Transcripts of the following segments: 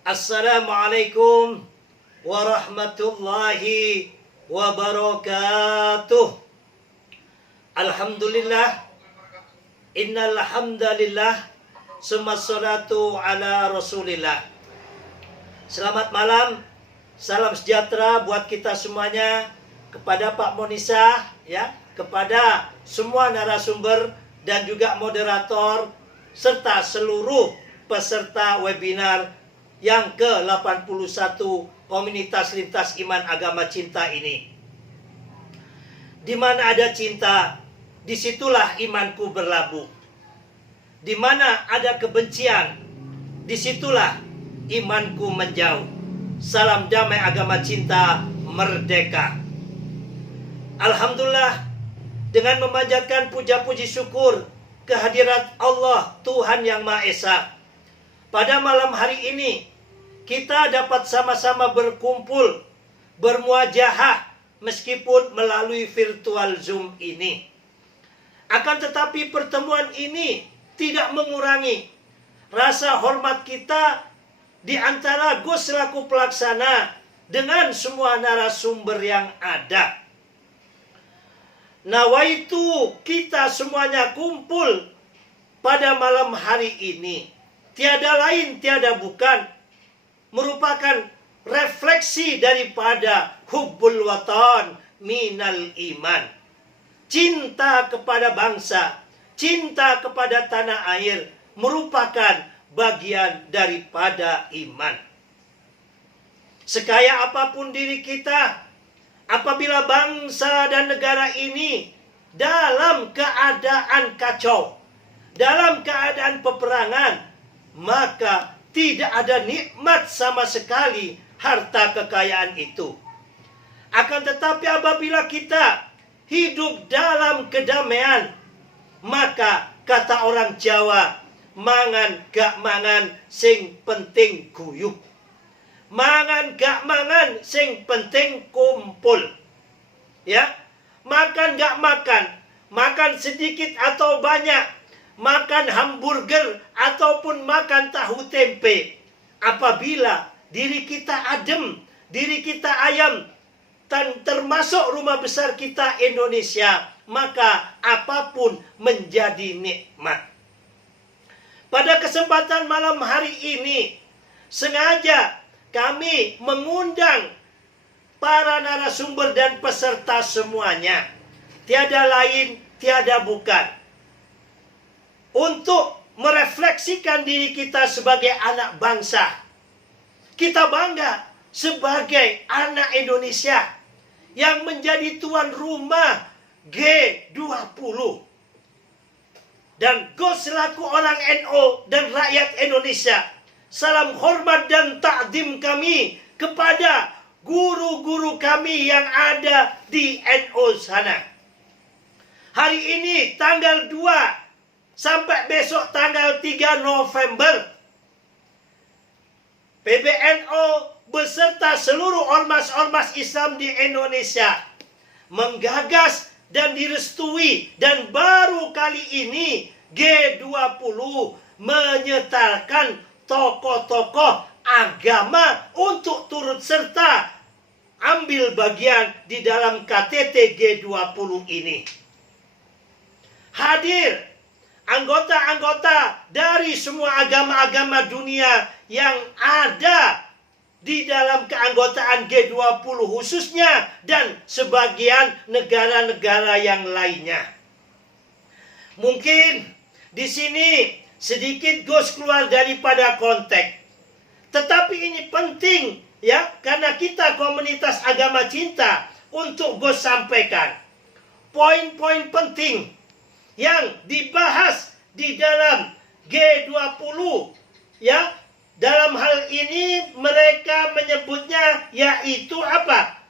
Assalamualaikum warahmatullahi wabarakatuh. Alhamdulillah, innal hamdalillah, summa salatu ala rasulillah. Selamat malam, salam sejahtera buat kita semuanya, kepada Pak Monisa, ya, kepada semua narasumber dan juga moderator serta seluruh peserta webinar yang ke-81 Komunitas Lintas Iman Agama Cinta ini. Di mana ada cinta, disitulah imanku berlabuh. Di mana ada kebencian, disitulah imanku menjauh. Salam damai agama cinta merdeka. Alhamdulillah, dengan memanjatkan puja-puji syukur kehadirat Allah Tuhan Yang Maha Esa, pada malam hari ini kita dapat sama-sama berkumpul, bermuajahah meskipun melalui virtual Zoom ini. Akan tetapi pertemuan ini tidak mengurangi rasa hormat kita di antara Gus selaku pelaksana dengan semua narasumber yang ada. Nawaitu kita semuanya kumpul pada malam hari ini tiada lain, tiada bukan, merupakan refleksi daripada hubbul watan minal iman. Cinta kepada bangsa, cinta kepada tanah air merupakan bagian daripada iman. Sekaya apapun diri kita, apabila bangsa dan negara ini dalam keadaan kacau, dalam keadaan peperangan, maka tidak ada nikmat sama sekali harta kekayaan itu. Akan tetapi apabila kita hidup dalam kedamaian, maka kata orang Jawa, mangan gak mangan sing penting guyub. Mangan gak mangan sing penting kumpul. Ya, makan gak makan, makan sedikit atau banyak, makan hamburger ataupun makan tahu tempe, apabila diri kita adem, diri kita ayam, dan termasuk rumah besar kita Indonesia, maka apapun menjadi nikmat. Pada kesempatan malam hari ini, sengaja kami mengundang para narasumber dan peserta semuanya, tiada lain, tiada bukan, untuk merefleksikan diri kita sebagai anak bangsa. Kita bangga sebagai anak Indonesia yang menjadi tuan rumah G20. Dan Gus selaku orang NU dan rakyat Indonesia, salam hormat dan takdim kami kepada guru-guru kami yang ada di NU sana. Hari ini tanggal 2 sampai besok tanggal 3 November, PBNU beserta seluruh ormas-ormas Islam di Indonesia menggagas dan direstui, dan baru kali ini G20 menyetarkan tokoh-tokoh agama untuk turut serta ambil bagian di dalam KTT G20 ini. Hadir anggota-anggota dari semua agama-agama dunia yang ada di dalam keanggotaan G20 khususnya, dan sebagian negara-negara yang lainnya. Mungkin di sini sedikit Gus keluar daripada konteks, tetapi ini penting ya, karena kita komunitas agama cinta, untuk Gus sampaikan poin-poin penting yang dibahas di dalam G20, ya. Dalam hal ini mereka menyebutnya yaitu apa?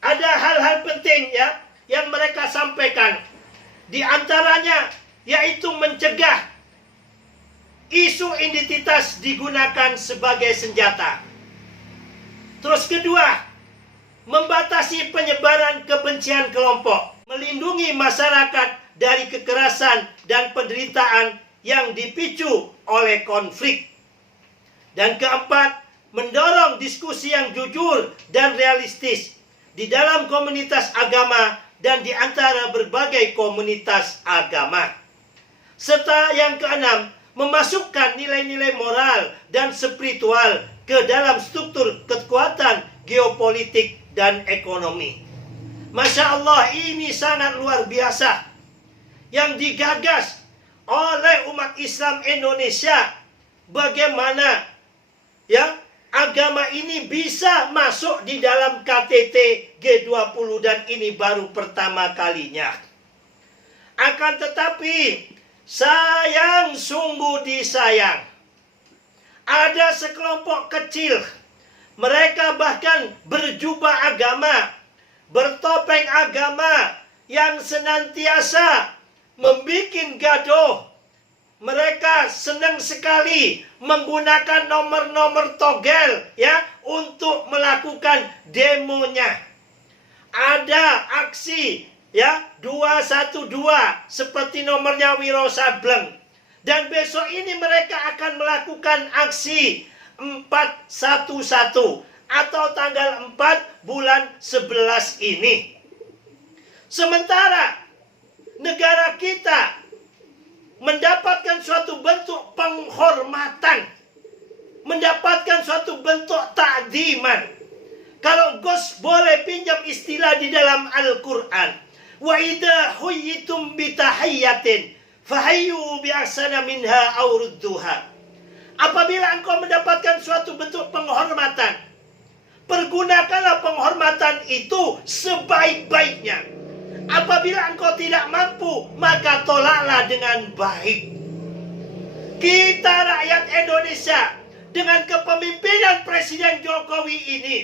Ada hal-hal penting ya yang mereka sampaikan. Di antaranya yaitu mencegah isu identitas digunakan sebagai senjata. Terus kedua, membatasi penyebaran kebencian kelompok, melindungi masyarakat dari kekerasan dan penderitaan yang dipicu oleh konflik. Dan keempat, mendorong diskusi yang jujur dan realistis di dalam komunitas agama dan di antara berbagai komunitas agama. Serta yang keenam, memasukkan nilai-nilai moral dan spiritual ke dalam struktur kekuatan geopolitik dan ekonomi. Masya Allah, ini sangat luar biasa yang digagas oleh umat Islam Indonesia. Bagaimana ya agama ini bisa masuk di dalam KTT G20 dan ini baru pertama kalinya. Akan tetapi sayang sungguh disayang, ada sekelompok kecil, mereka bahkan berjubah agama, bertopeng agama, yang senantiasa membuat gaduh. Mereka senang sekali menggunakan nomor-nomor togel ya untuk melakukan demonya. Ada aksi ya 212 seperti nomornya Wiro Sableng. Dan besok ini mereka akan melakukan aksi 411 atau tanggal 4 bulan 11 ini. Sementara negara kita mendapatkan suatu bentuk penghormatan, mendapatkan suatu bentuk takdiman. Kalau Gus boleh pinjam istilah di dalam Al-Quran, wa idza huyyitum bitahiyyatin fahayyu bi'ahsana minha aw rudduha. Apabila engkau mendapatkan suatu bentuk penghormatan, pergunakanlah penghormatan itu sebaik-baiknya. Apabila engkau tidak mampu, maka tolaklah dengan baik. Kita rakyat Indonesia dengan kepemimpinan Presiden Jokowi ini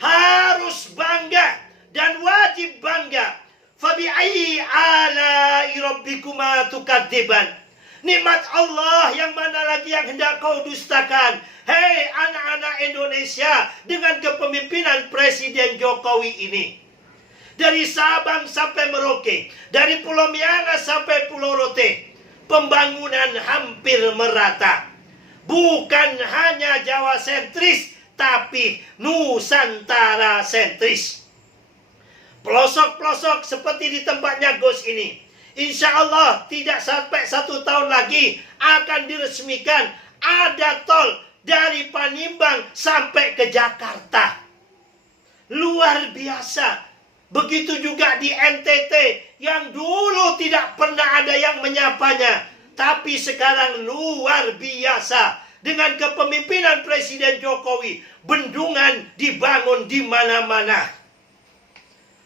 harus bangga dan wajib bangga. Fabi'ayyi ala'i rabbikuma tukadziban. Nikmat Allah yang mana lagi yang hendak kau dustakan? Hei anak-anak Indonesia dengan kepemimpinan Presiden Jokowi ini. Dari Sabang sampai Merauke, dari Pulau Miangas sampai Pulau Rote, pembangunan hampir merata. Bukan hanya Jawa sentris, tapi Nusantara sentris. Pelosok-pelosok seperti di tempatnya Gus ini, insya Allah tidak sampai 1 tahun lagi akan diresmikan ada tol dari Panimbang sampai ke Jakarta. Luar biasa. Begitu juga di NTT yang dulu tidak pernah ada yang menyapanya, tapi sekarang luar biasa. Dengan kepemimpinan Presiden Jokowi, bendungan dibangun di mana-mana.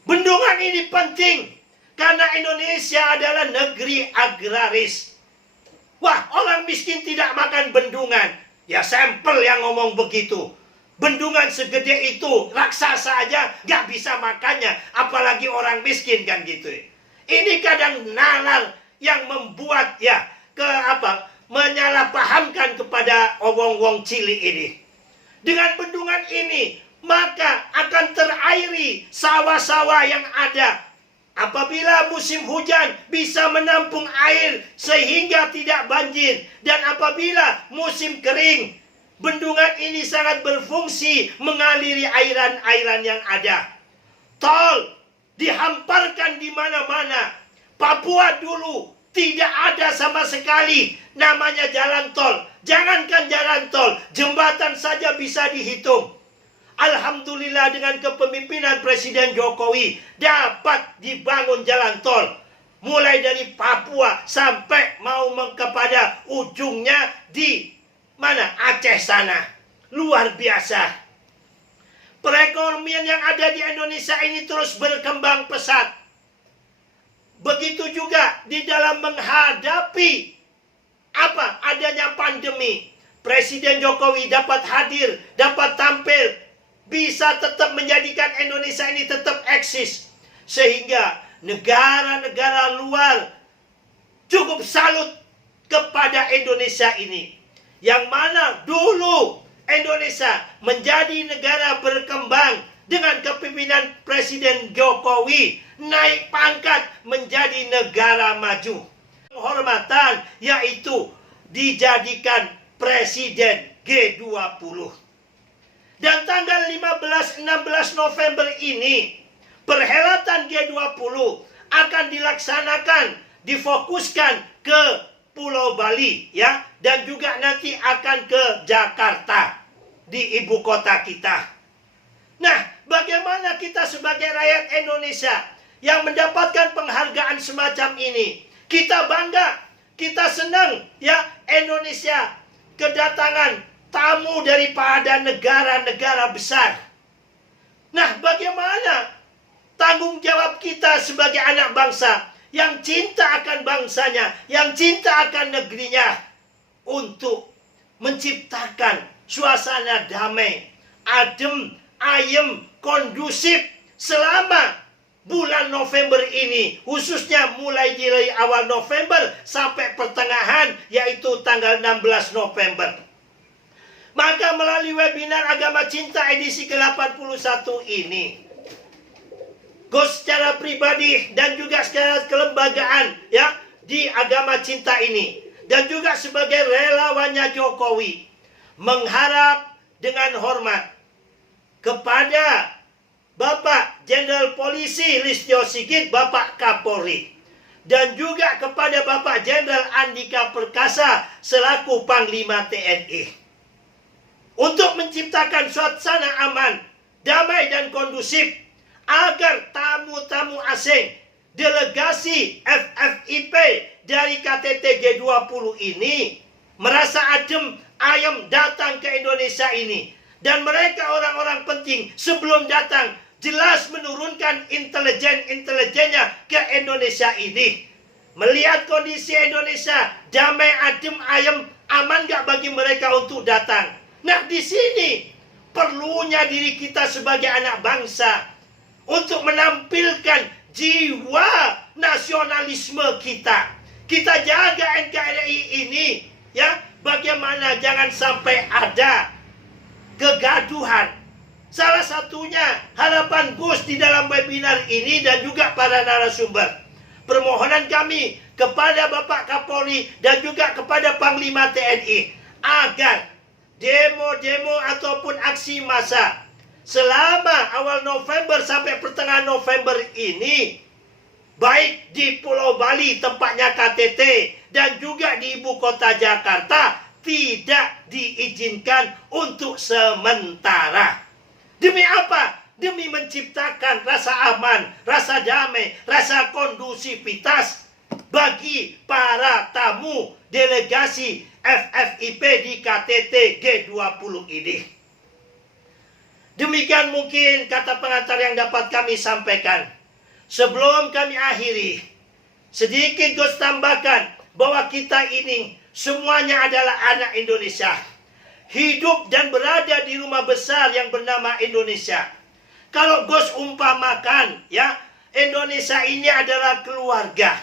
Bendungan ini penting karena Indonesia adalah negeri agraris. Wah, orang miskin tidak makan bendungan. Ya sampel yang ngomong begitu. Bendungan segede itu, raksasa aja gak bisa makannya, apalagi orang miskin kan gitu. Ini kadang nalar yang membuat ya menyalahpahamkan kepada wong-wong cilik ini. Dengan bendungan ini, maka akan terairi sawah-sawah yang ada. Apabila musim hujan bisa menampung air sehingga tidak banjir. Dan apabila musim kering, bendungan ini sangat berfungsi mengaliri airan-airan yang ada. Tol dihamparkan di mana-mana. Papua dulu tidak ada sama sekali namanya jalan tol. Jangankan jalan tol, jembatan saja bisa dihitung. Alhamdulillah dengan kepemimpinan Presiden Jokowi dapat dibangun jalan tol. Mulai dari Papua sampai mau kepada ujungnya di mana? Aceh sana. Luar biasa. Perekonomian yang ada di Indonesia ini terus berkembang pesat. Begitu juga di dalam menghadapi adanya pandemi. Presiden Jokowi dapat hadir, dapat tampil, bisa tetap menjadikan Indonesia ini tetap eksis. Sehingga negara-negara luar cukup salut kepada Indonesia ini. Yang mana dulu Indonesia menjadi negara berkembang dengan kepemimpinan Presiden Jokowi naik pangkat menjadi negara maju. penghormatan, yaitu dijadikan presiden G20. Dan tanggal 15-16 November ini, perhelatan G20 akan dilaksanakan, difokuskan ke Pulau Bali, ya, dan juga nanti akan ke Jakarta, di ibu kota kita. Nah, bagaimana kita sebagai rakyat Indonesia yang mendapatkan penghargaan semacam ini? Kita bangga, kita senang, ya, Indonesia kedatangan tamu daripada negara-negara besar. Nah, bagaimana tanggung jawab kita sebagai anak bangsa yang cinta akan bangsanya, yang cinta akan negerinya, untuk menciptakan suasana damai, adem, ayem, kondusif selama bulan November ini, khususnya mulai dari awal November sampai pertengahan, yaitu tanggal 16 November. Maka melalui webinar Agama Cinta edisi ke-81 ini, Gus secara pribadi dan juga secara kelembagaan, ya, di Agama Cinta ini, dan juga sebagai relawannya Jokowi, mengharap dengan hormat kepada Bapak Jenderal Polisi Listio Sigit, Bapak Kapolri, dan juga kepada Bapak Jenderal Andika Perkasa selaku Panglima TNI, untuk menciptakan suasana aman, damai dan kondusif, agar tamu-tamu asing, delegasi FFIP dari KTT G20 ini merasa adem ayem datang ke Indonesia ini. Dan mereka orang-orang penting sebelum datang jelas menurunkan intelijennya ke Indonesia ini. Melihat kondisi Indonesia damai, adem, ayem, aman gak bagi mereka untuk datang. Nah, di sini perlunya diri kita sebagai anak bangsa untuk menampilkan jiwa nasionalisme kita. Kita jaga NKRI ini, ya, bagaimana jangan sampai ada kegaduhan. Salah satunya harapan Gus di dalam webinar ini dan juga para narasumber. Permohonan kami kepada Bapak Kapolri dan juga kepada Panglima TNI agar demo-demo ataupun aksi massa selama awal November sampai pertengahan November ini, baik di Pulau Bali tempatnya KTT dan juga di ibu kota Jakarta, tidak diizinkan untuk sementara. Demi apa? Demi menciptakan rasa aman, rasa damai, rasa kondusivitas bagi para tamu delegasi FFIP di KTT G20 ini. Demikian mungkin kata pengantar yang dapat kami sampaikan. Sebelum kami akhiri, sedikit Gus tambahkan bahwa kita ini semuanya adalah anak Indonesia. Hidup dan berada di rumah besar yang bernama Indonesia. Kalau Gus umpamakan, ya, Indonesia ini adalah keluarga.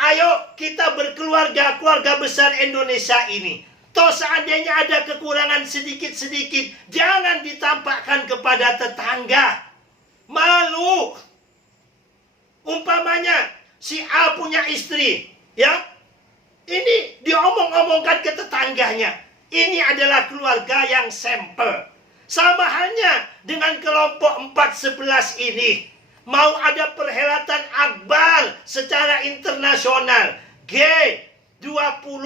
Ayo kita berkeluarga, keluarga besar Indonesia ini. Toh seandainya ada kekurangan sedikit-sedikit, jangan ditampakkan kepada tetangga. Malu. Umpamanya si A punya istri, ya, ini diomong-omongkan ke tetangganya. Ini adalah keluarga yang sampel. Sama halnya dengan kelompok 411 ini. Mau ada perhelatan akbar secara internasional G20,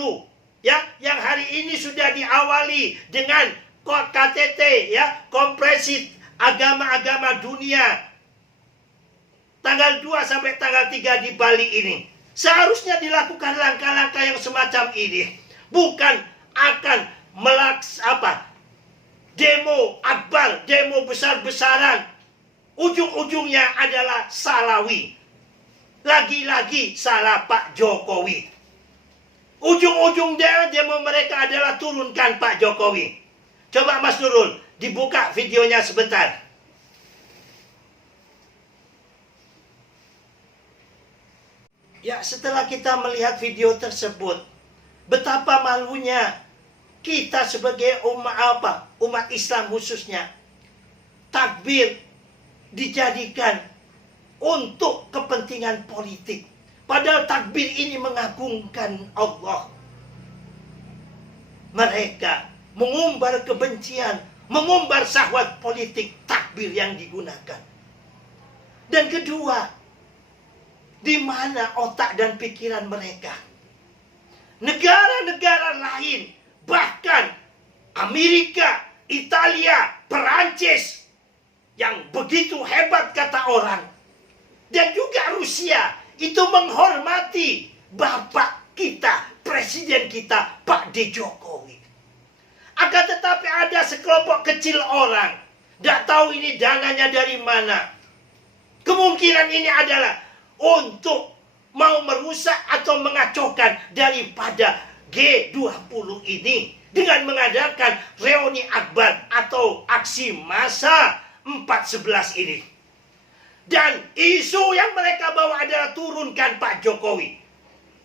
ya, yang hari ini sudah diawali dengan KTT, ya, Konferensi Agama-agama Dunia, tanggal 2 sampai tanggal 3 di Bali ini. Seharusnya dilakukan langkah-langkah yang semacam ini. Bukan akan demo akbar, demo besar-besaran. Ujung-ujungnya adalah salawi. Lagi-lagi salah Pak Jokowi. Ujung-ujung demo mereka adalah turunkan Pak Jokowi. Coba Mas Nurul, dibuka videonya sebentar. Ya, setelah kita melihat video tersebut, betapa malunya kita sebagai umat Islam khususnya. Takbir dijadikan untuk kepentingan politik. Padahal takbir ini mengagungkan Allah. Mereka mengumbar kebencian, mengumbar syahwat politik, takbir yang digunakan. Dan kedua, di mana otak dan pikiran mereka? Negara-negara lain, bahkan Amerika, Italia, Perancis, yang begitu hebat kata orang, dan juga Rusia, itu menghormati Bapak kita, Presiden kita, Pak D. Jokowi. Akan tetapi ada sekelompok kecil orang, tidak tahu ini dananya dari mana. Kemungkinan ini adalah untuk mau merusak atau mengacaukan daripada G20 ini dengan mengadakan reuni akbar atau aksi massa 411 ini. Dan isu yang mereka bawa adalah turunkan Pak Jokowi.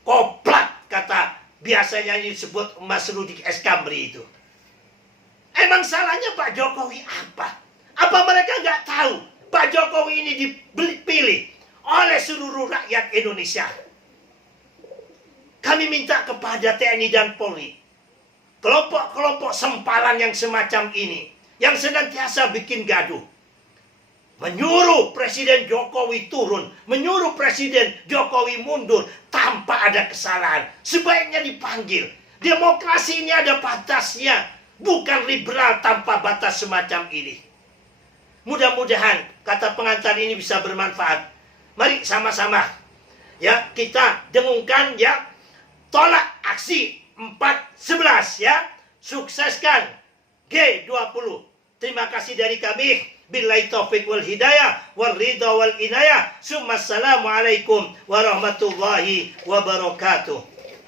Koplak, kata biasanya disebut Mas Rudik Eskamri itu. Emang salahnya Pak Jokowi apa? Apa mereka nggak tahu Pak Jokowi ini dipilih oleh seluruh rakyat Indonesia? Kami minta kepada TNI dan Polri, kelompok-kelompok sempalan yang semacam ini, yang senantiasa bikin gaduh, menyuruh Presiden Jokowi turun, menyuruh Presiden Jokowi mundur tanpa ada kesalahan, sebaiknya dipanggil. Demokrasi ini ada batasnya, bukan liberal tanpa batas semacam ini. Mudah-mudahan kata pengantar ini bisa bermanfaat. Mari sama-sama ya kita dengungkan ya, tolak aksi 411 ya, sukseskan G20. Terima kasih dari kami. Billahi taufiq wal hidayah wal ridha wal inayah. Assalamualaikum warahmatullahi wabarakatuh.